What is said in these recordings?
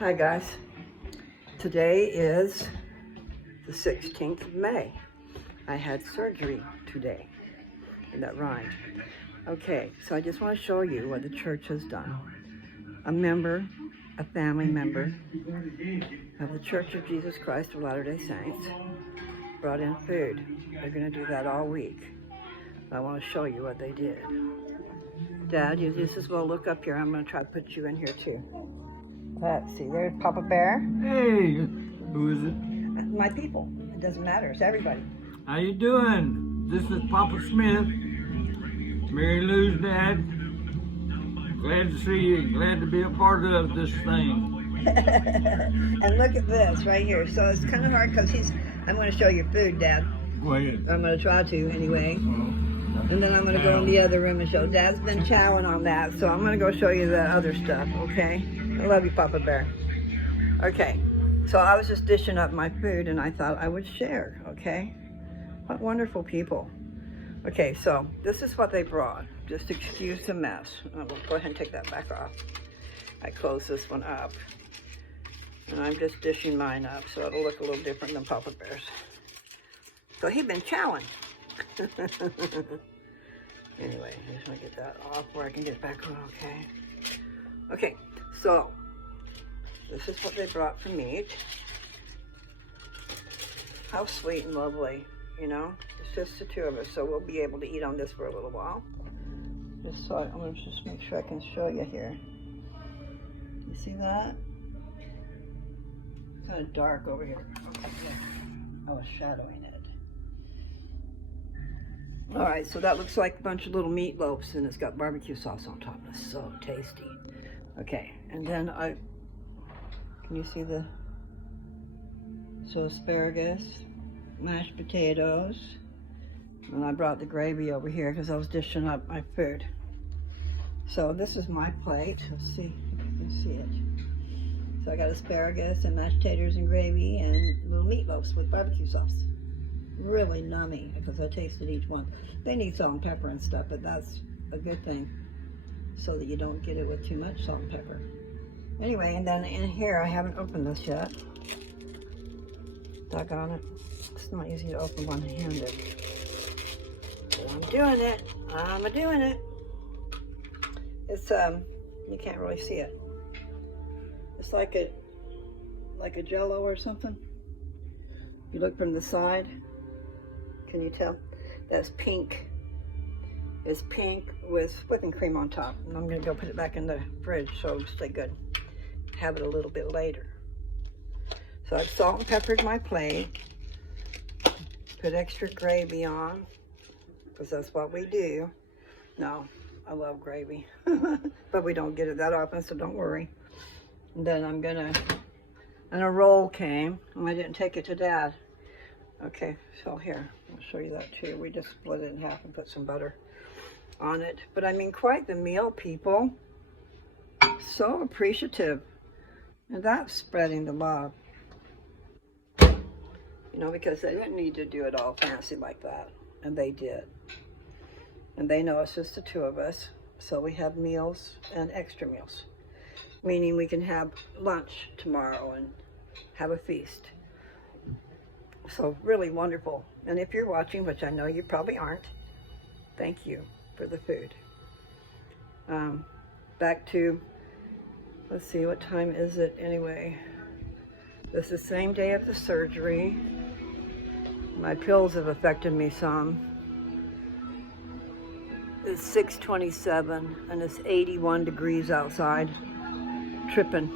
Hi guys, today is the 16th of May. I had surgery today, and that rhymed. Okay, so I just want to show you what the church has done. A family member of the Church of Jesus Christ of Latter-day Saints brought in food. They're going to do that all week. I want to show you what they did. Dad, you just as well look up here. I'm going to try to put you in here too. Let's see, there's Papa Bear. Hey, who is it? My people. It doesn't matter, it's everybody. How you doing? This is Papa Smith, Mary Lou's dad. Glad to see you. Glad to be a part of this thing. And look at this right here. So it's kind of hard because I'm going to show you food, Dad. Go ahead. I'm going to try to anyway. And then I'm going to go in the other room and show. Dad's been chowing on that, so I'm going to go show you the other stuff, okay? I love you, Papa Bear. Okay, so I was just dishing up my food and I thought I would share, okay? What wonderful people. Okay, so this is what they brought. Just excuse the mess. We'll go ahead and take that back off. I close this one up. And I'm just dishing mine up so it'll look a little different than Papa Bear's. So he's been chowing. Anyway, I just want to get that off where I can get it back on, okay? Okay, so this is what they brought for meat. How sweet and lovely, you know? It's just the two of us, so we'll be able to eat on this for a little while. Just so I'm going to just make sure I can show you here. You see that? It's kind of dark over here. Okay, I was shadowing it. All right, so that looks like a bunch of little meatloaves, and it's got barbecue sauce on top. It's so tasty. Okay, and then can you see so asparagus, mashed potatoes, and I brought the gravy over here because I was dishing up my food. So this is my plate. Let's see if you can see it. So I got asparagus and mashed potatoes and gravy and little meatloaves with barbecue sauce. Really nummy because I tasted each one. They need salt and pepper and stuff, but that's a good thing so that you don't get it with too much salt and pepper. Anyway, and then in here, I haven't opened this yet. Doggone it. It's not easy to open one-handed. But I'm doing it. I'm doing it. It's, you can't really see it. It's like a Jell-O or something. You look from the side. Can you tell? That's pink. It's pink with whipping cream on top. And I'm gonna go put it back in the fridge so it'll stay good. Have it a little bit later. So I've salt and peppered my plate. Put extra gravy on, because that's what we do. No, I love gravy. But we don't get it that often, so don't worry. And then and a roll came, and I didn't take it to Dad. Okay, so here, I'll show you that too. We just split it in half and put some butter on it. But I mean, quite the meal, people. So appreciative. And that's spreading the love. You know, because they didn't need to do it all fancy like that. And they did. And they know it's just the two of us. So we have meals and extra meals. Meaning we can have lunch tomorrow and have a feast. So really wonderful. And if you're watching, which I know you probably aren't, thank you for the food. Back to, let's see, what time is it anyway? This is the same day of the surgery. My pills have affected me some. It's 6:27 and it's 81 degrees outside. Tripping.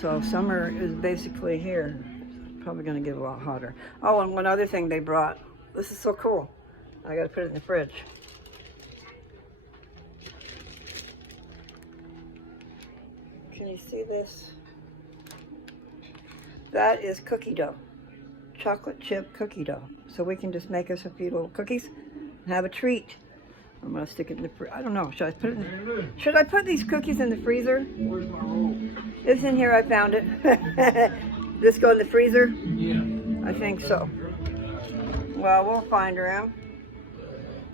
So summer is basically here. Probably going to get a lot hotter. Oh, and one other thing they brought. This is so cool. I got to put it in the fridge. Can you see this? That is cookie dough. Chocolate chip cookie dough. So we can just make us a few little cookies and have a treat. I'm going to stick it in the freezer. I don't know. Should I put it in Should I put these cookies in the freezer? Where's my roll? It's in here. I found it. This go in the freezer? Yeah. I think so. Well, we'll find room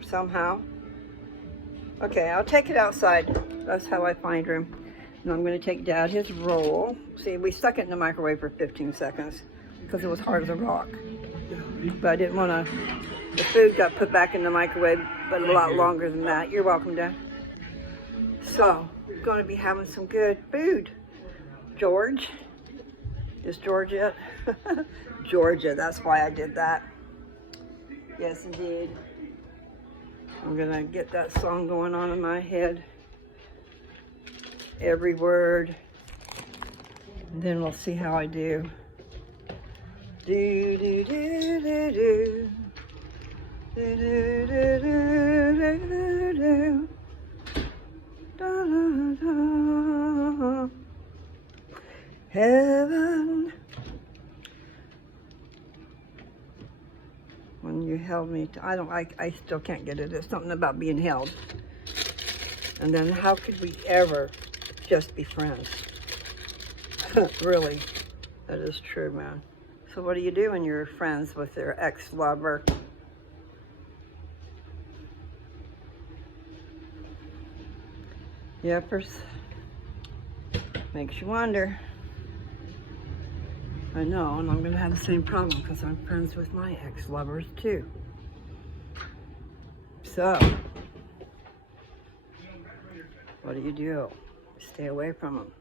somehow. Okay, I'll take it outside. That's how I find room. Now I'm going to take Dad his roll. See, we stuck it in the microwave for 15 seconds because it was hard as a rock. But I didn't want to, the food got put back in the microwave, but a lot longer than that. You're welcome, Dad. So, we're going to be having some good food. George. Is George it? Georgia, that's why I did that. Yes, indeed. I'm going to get that song going on in my head. Every word. And then we'll see how I do. Do, do, do, do, do. Do, do, do, do, do, do. Da, da, da. Heaven. When you held me, I still can't get it. There's something about being held. And then how could we ever just be friends? Really, that is true, man. So what do you do when you're friends with your ex-lover? Yepers. Makes you wonder. I know, and I'm going to have the same problem because I'm friends with my ex-lovers too. So, what do? Stay away from them.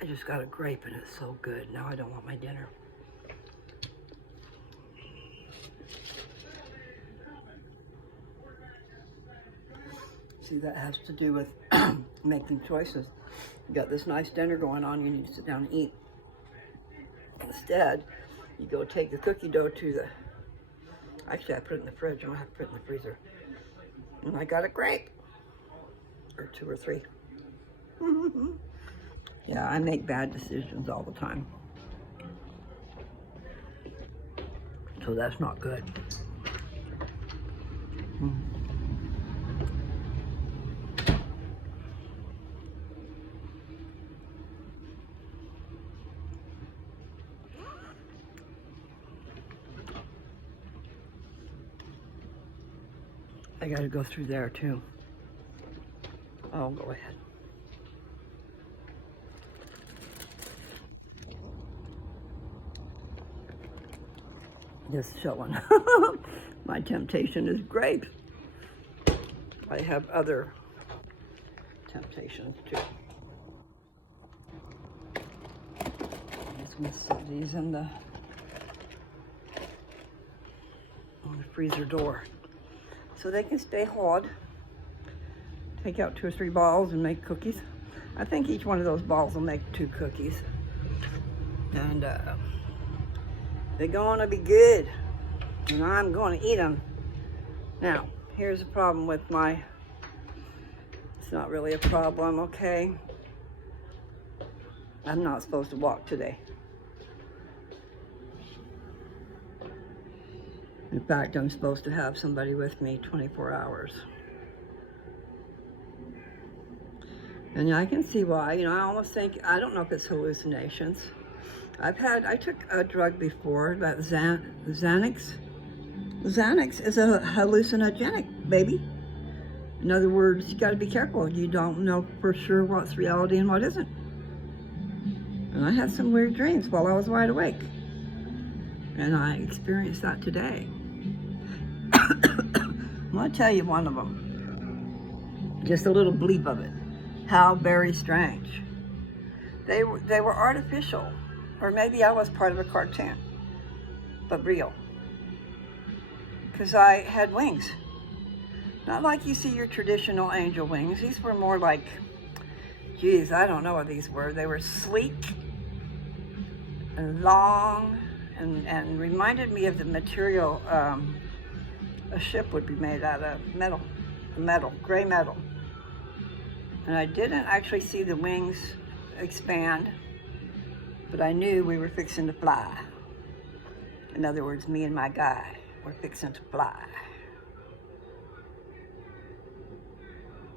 I just got a grape and it's so good. Now I don't want my dinner. See, that has to do with making choices. You got this nice dinner going on, you need to sit down and eat. Instead, you go take the cookie dough to the, actually I put it in the fridge, I don't have to put it in the freezer. And I got a grape. Or 2 or 3. Yeah, I make bad decisions all the time. So that's not good. I gotta go through there too. Oh, go ahead. Just showing. My temptation is grapes. I have other temptations too. Just gonna set these in the on the freezer door so they can stay hard. Take out 2 or 3 balls and make cookies. I think each one of those balls will make 2 cookies. And they're going to be good. And I'm going to eat them. Now, here's the problem with my, it's not really a problem, okay? I'm not supposed to walk today. In fact, I'm supposed to have somebody with me 24 hours. And I can see why, you know, I almost think, I don't know if it's hallucinations. I took a drug before, that Xanax. Xanax is a hallucinogenic, baby. In other words, you gotta be careful. You don't know for sure what's reality and what isn't. And I had some weird dreams while I was wide awake. And I experienced that today. I'm gonna tell you one of them. Just a little bleep of it. How very strange. They were artificial, or maybe I was part of a cartoon, but real. Because I had wings. Not like you see your traditional angel wings. These were more like, geez, I don't know what these were. They were sleek and long and reminded me of the material a ship would be made out of, gray metal. And I didn't actually see the wings expand. But I knew we were fixing to fly. In other words, me and my guy were fixing to fly.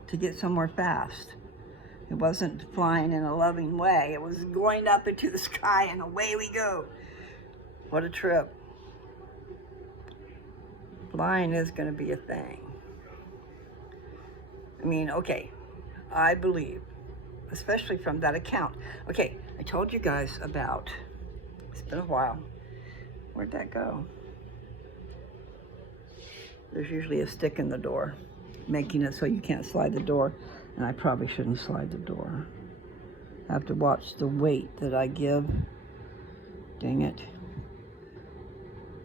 To get somewhere fast. It wasn't flying in a loving way. It was going up into the sky and away we go. What a trip. Flying is going to be a thing. I mean, okay, I believe, especially from that account. Okay, I told you guys about, it's been a while. Where'd that go? There's usually a stick in the door, making it so you can't slide the door, and I probably shouldn't slide the door. I have to watch the weight that I give. Dang it.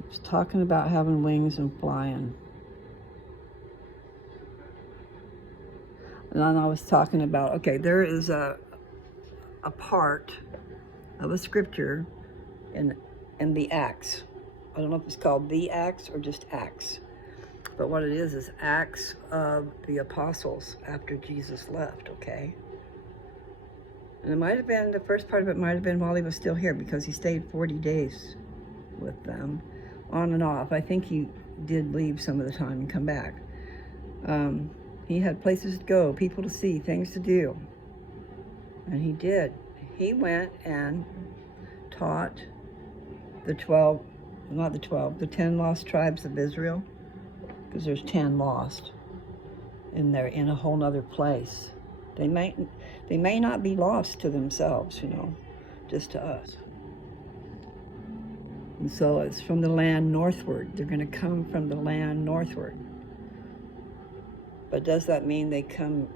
I was talking about having wings and flying. And then I was talking about, okay, there is a part of a scripture in the Acts. I don't know if it's called the Acts or just Acts. But what it is Acts of the Apostles after Jesus left, okay? And it might have been, the first part of it might have been while he was still here, because he stayed 40 days with them, on and off. I think he did leave some of the time and come back. He had places to go, people to see, things to do. And he did. He went and taught the 10 lost tribes of Israel, because there's 10 lost, and they're in a whole nother place. They may not be lost to themselves, you know, just to us. And so it's from the land northward. They're going to come from the land northward. But does that mean they come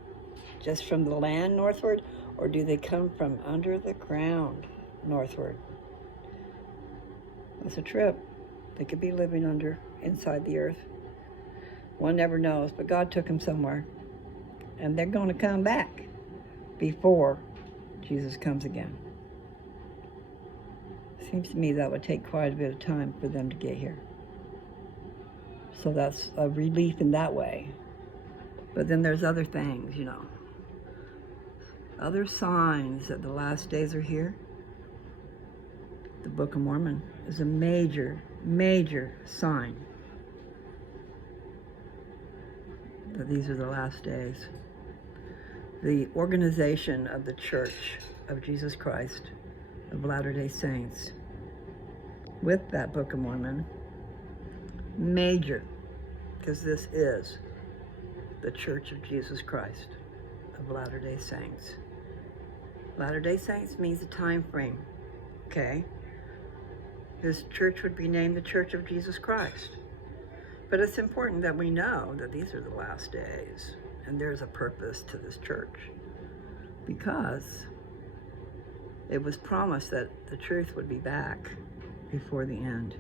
just from the land northward, or do they come from under the ground northward? That's a trip. They could be living inside the earth. One never knows, but God took them somewhere. And they're going to come back before Jesus comes again. Seems to me that would take quite a bit of time for them to get here. So that's a relief in that way. But then there's other things, you know. Other signs that the last days are here. The Book of Mormon is a major, major sign that these are the last days. The organization of the Church of Jesus Christ of Latter-day Saints with that Book of Mormon, major, because this is the Church of Jesus Christ of Latter-day Saints. Latter-day Saints means a time frame, okay? This church would be named the Church of Jesus Christ. But it's important that we know that these are the last days, and there's a purpose to this church, because it was promised that the truth would be back before the end.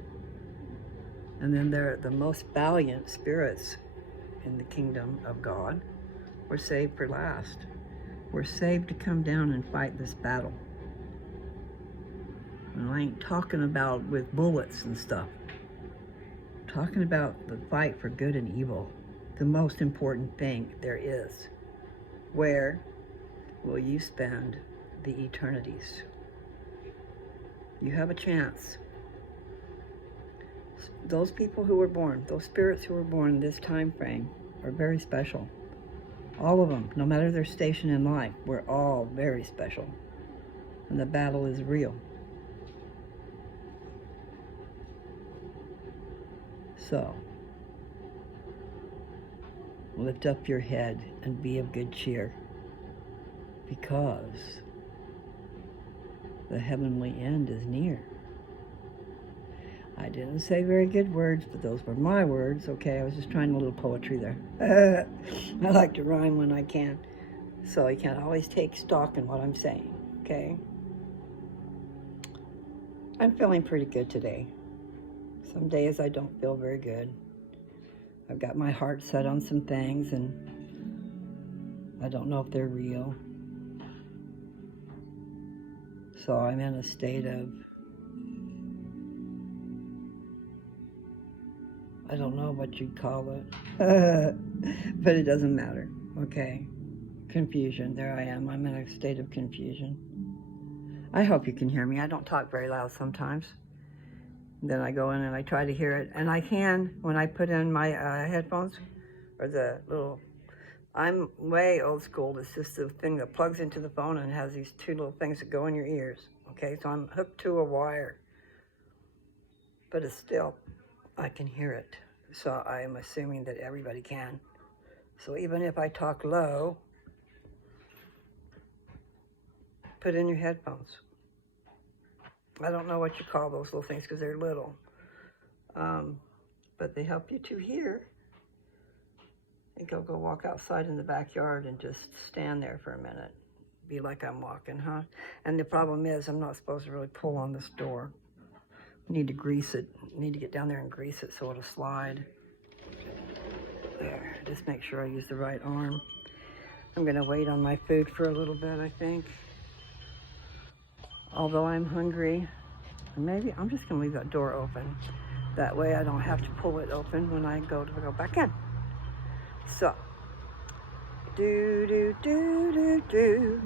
And then the most valiant spirits in the kingdom of God were saved for last. We're saved to come down and fight this battle. And I ain't talking about with bullets and stuff. I'm talking about the fight for good and evil, the most important thing there is. Where will you spend the eternities? You have a chance. Those people who were born, those spirits who were born in this time frame are very special. All of them, no matter their station in life, we're all very special. And the battle is real. So, lift up your head and be of good cheer, because the heavenly end is near. I didn't say very good words, but those were my words, okay? I was just trying a little poetry there. I like to rhyme when I can, so you can't always take stock in what I'm saying, okay? I'm feeling pretty good today. Some days I don't feel very good. I've got my heart set on some things, and I don't know if they're real. So I'm in a state of, I don't know what you'd call it, but it doesn't matter, okay? Confusion, there I am. I'm in a state of confusion. I hope you can hear me. I don't talk very loud sometimes. Then I go in and I try to hear it. And I can when I put in my headphones or the little, I'm way old school. It's just the thing that plugs into the phone and has these two little things that go in your ears. Okay, so I'm hooked to a wire. But it's still, I can hear it. So I am assuming that everybody can. So even if I talk low, put in your headphones. I don't know what you call those little things because they're little. But they help you to hear. I think I'll go walk outside in the backyard and just stand there for a minute. Be like I'm walking, huh? And the problem is I'm not supposed to really pull on this door. I need to grease it. I need to get down there and grease it so it'll slide. There, just make sure I use the right arm. I'm gonna wait on my food for a little bit, I think. Although I'm hungry, maybe I'm just gonna leave that door open. That way I don't have to pull it open when I go back in. So, do do do do do,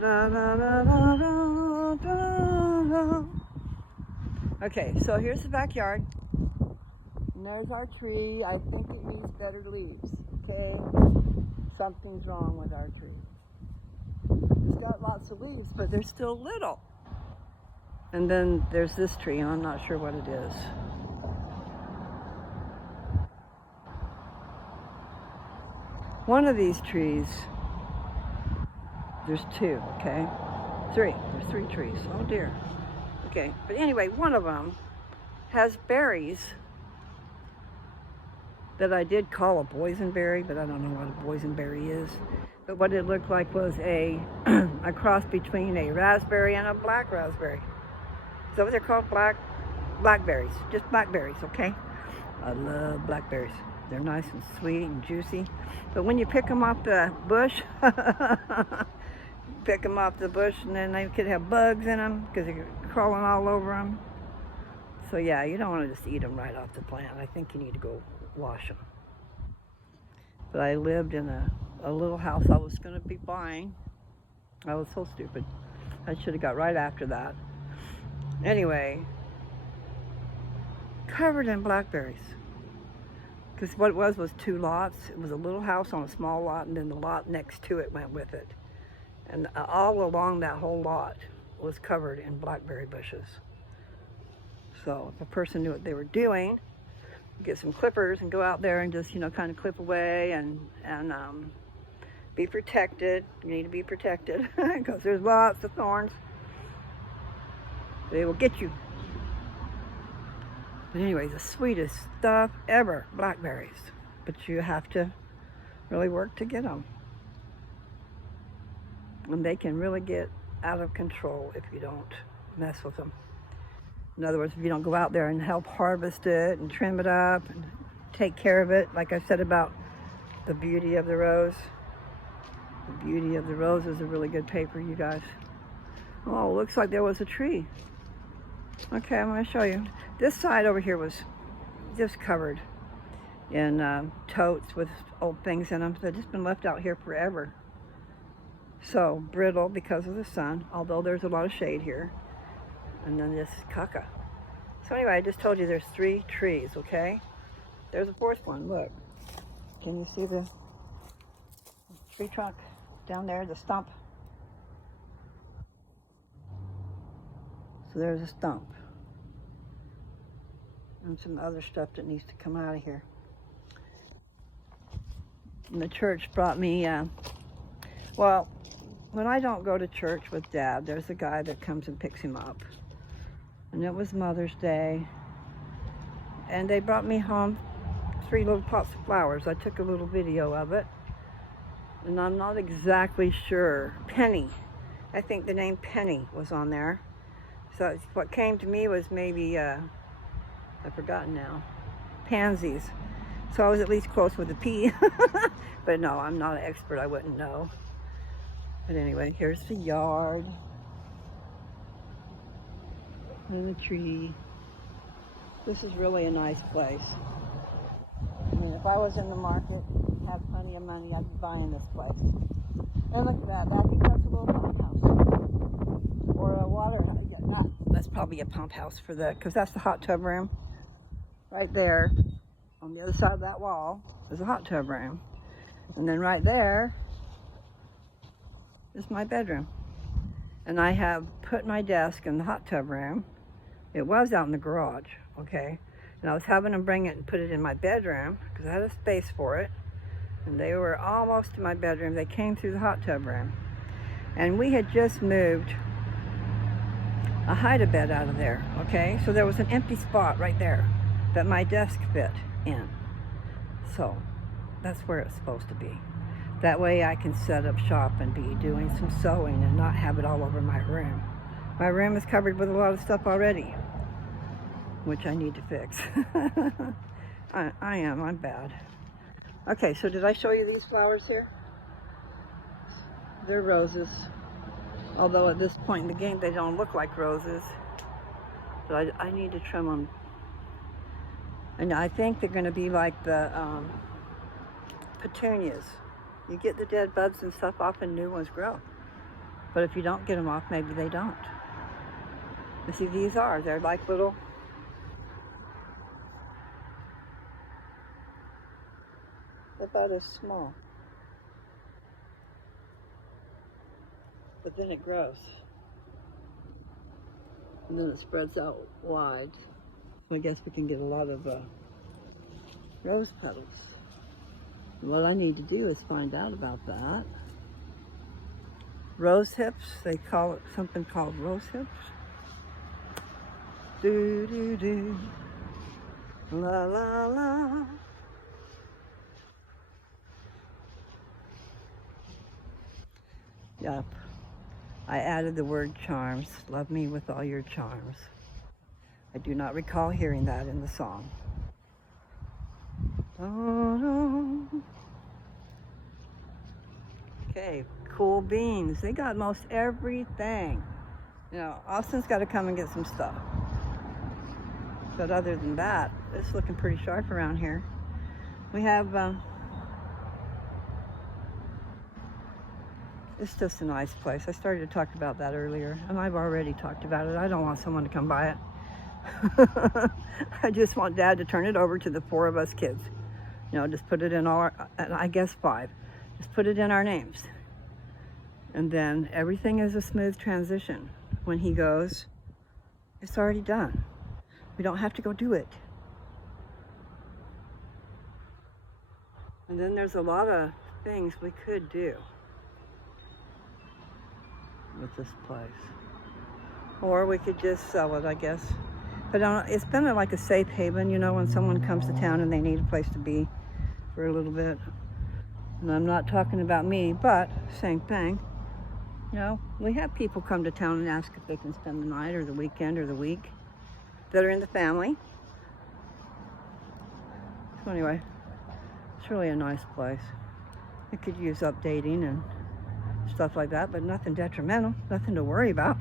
la la la la la la la. Okay, so here's the backyard. And there's our tree. I think it needs better leaves, okay? Something's wrong with our tree. It's got lots of leaves, but they're still little. And then there's this tree, and I'm not sure what it is. One of these trees, there's two, okay? Three, there's three trees. Oh dear. Okay, but anyway, one of them has berries that I did call a boysenberry, but I don't know what a boysenberry is. But what it looked like was a cross between a raspberry and a black raspberry. Is that what they're called? Blackberries. Just blackberries, okay? I love blackberries. They're nice and sweet and juicy. But when you pick them off the bush, and then they could have bugs in them because they're crawling all over them. So yeah, you don't want to just eat them right off the plant. I think you need to go wash them. But I lived in a little house I was going to be buying. I was so stupid. I should have got right after that. Anyway, covered in blackberries. Because what it was two lots. It was a little house on a small lot, and then the lot next to it went with it. And all along that whole lot was covered in blackberry bushes. So if a person knew what they were doing, get some clippers and go out there and just, kind of clip away and be protected. You need to be protected because there's lots of thorns. They will get you. But anyway, the sweetest stuff ever, blackberries. But you have to really work to get them. And they can really get out of control if you don't mess with them. In other words, if you don't go out there and help harvest it and trim it up and take care of it, like I said about the beauty of the rose. The beauty of the rose is a really good paper, you guys. Oh, looks like there was a tree. Okay, I'm going to show you. This side over here was just covered in totes with old things in them. They've just been left out here forever. So brittle because of the sun, although there's a lot of shade here. And then this caca. So anyway, I just told you there's 3 trees, okay? There's a 4th one, look. Can you see the tree trunk down there, the stump? So there's a stump. And some other stuff that needs to come out of here. And the church brought me, well, when I don't go to church with Dad, there's a guy that comes and picks him up. And it was Mother's Day. And they brought me home 3 little pots of flowers. I took a little video of it. And I'm not exactly sure. Penny. I think the name Penny was on there. So what came to me was maybe, I've forgotten now, pansies. So I was at least close with the P. But no, I'm not an expert. I wouldn't know. But anyway, here's the yard. And the tree. This is really a nice place. I mean, if I was in the market, have plenty of money, I'd be buying this place. And look at that. I think that's a little farmhouse. for a water, not, that's probably a pump house for the, because that's the hot tub room. Right there, on the other side of that wall, is a hot tub room. And then right there is my bedroom. And I have put my desk in the hot tub room. It was out in the garage, okay? And I was having them bring it and put it in my bedroom because I had a space for it. And they were almost in my bedroom. They came through the hot tub room. And we had just moved a hide-a-bed out of there, okay? So there was an empty spot right there that my desk fit in. So that's where it's supposed to be. That way I can set up shop and be doing some sewing and not have it all over my room. My room is covered with a lot of stuff already, which I need to fix. I'm bad. Okay, so did I show you these flowers here? They're roses. Although at this point in the game they don't look like roses. But I need to trim them. And I think they're going to be like the petunias. You get the dead buds and stuff off and new ones grow. But if you don't get them off, maybe they don't. You see, they're like little, they're about as small. But then it grows. And then it spreads out wide. So I guess we can get a lot of rose petals. What I need to do is find out about that. Rose hips, they call it something called rose hips. Do do do, la la la. Yep, I added the word charms. Love me with all your charms. I do not recall hearing that in the song. Okay, cool beans. They got most everything. You know, Austin's got to come and get some stuff. But other than that, it's looking pretty sharp around here. We have, it's just a nice place. I started to talk about that earlier, and I've already talked about it. I don't want someone to come buy it. I just want Dad to turn it over to the 4 of us kids. You know, just put it in our, I guess 5. Just put it in our names. And then everything is a smooth transition. When he goes, it's already done. We don't have to go do it. And then there's a lot of things we could do with this place. Or we could just sell it, I guess. But it's been like a safe haven, you know, when someone comes to town and they need a place to be for a little bit. And I'm not talking about me, but same thing. You know, we have people come to town and ask if they can spend the night or the weekend or the week that are in the family. So anyway, it's really a nice place. It could use updating and stuff like that, but nothing detrimental, nothing to worry about.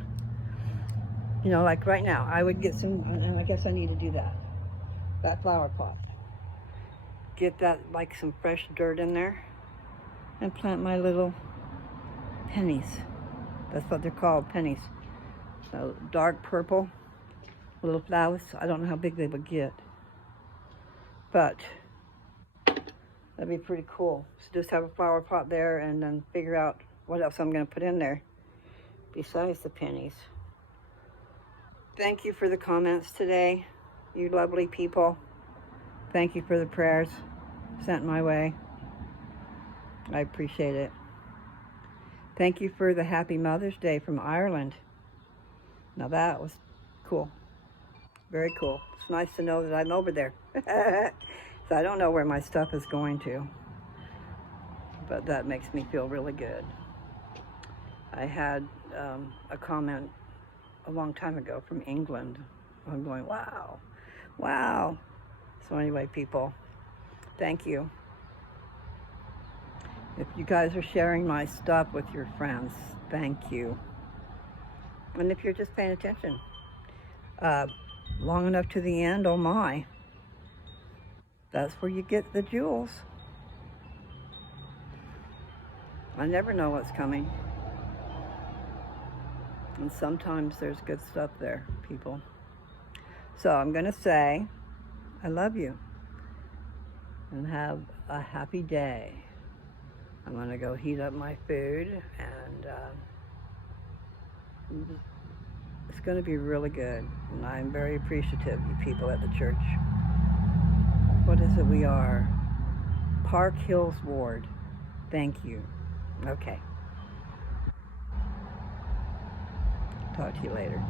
You know, like right now, I would get some, and I guess I need to do that flower pot. Get that, like some fresh dirt in there and plant my little pennies. That's what they're called, pennies. So dark purple, little flowers. I don't know how big they would get, but that'd be pretty cool. So just have a flower pot there and then figure out what else I'm gonna put in there besides the pennies. Thank you for the comments today, you lovely people. Thank you for the prayers sent my way. I appreciate it. Thank you for the Happy Mother's Day from Ireland. Now that was cool. Very cool. It's nice to know that I'm over there. So I don't know where my stuff is going to, but that makes me feel really good. I had a comment a long time ago from England. I'm going, wow, wow. So anyway, people, thank you. If you guys are sharing my stuff with your friends, thank you. And if you're just paying attention, long enough to the end, oh my, that's where you get the jewels. I never know what's coming. And sometimes there's good stuff there, people. So I'm going to say, I love you. And have a happy day. I'm going to go heat up my food, and it's going to be really good. And I'm very appreciative, you people at the church. What is it we are? Park Hills Ward. Thank you. Okay. Talk to you later.